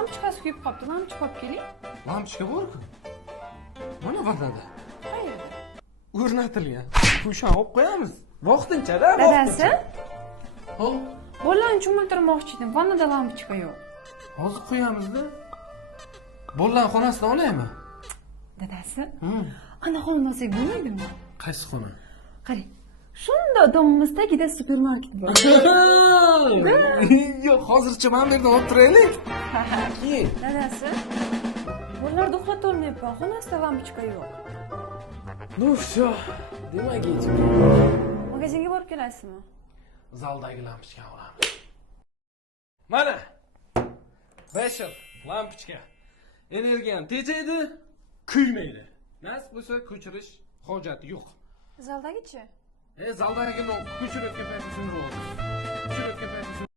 lampochkasi kuyib qolibdi. Lampochka olib keling. Lampochka bor-ku. Mana vanada. Qayerda? O'rnatilgan. Qo'shan olib qo'yamiz. Vaqtincha-da. Dadasi? Hop. Bollarni cho'miltirmoqchi edim. Vannada lampochka yo'q. Hozir qo'yamiz-da. Bollar xonasidan olaymi? Dadasi? Ana xona olsak bo'lmaydimi? Qaysi xona? Qarang. Shunda domimiz tagida supermarket bor. Yo'q, hozircha mana bu yerda o'tiraylik. Keyin. Dadasi? Bollarni uxlatolmayapman. Xonasida lampochka yo'q. Ну всё, demak yetib. Magazinga borib kelasizmi? Zaldagi lampochkani olamiz. Mana. Bashir, lampochka. Energiyani tejaydi, kuymaydi. Nasib bo'lsa ko'chirish hojati yo'q. Zaldagichi? Zaldagini ko'chirib ketmaysiz. Ko'chirib ketmaysiz.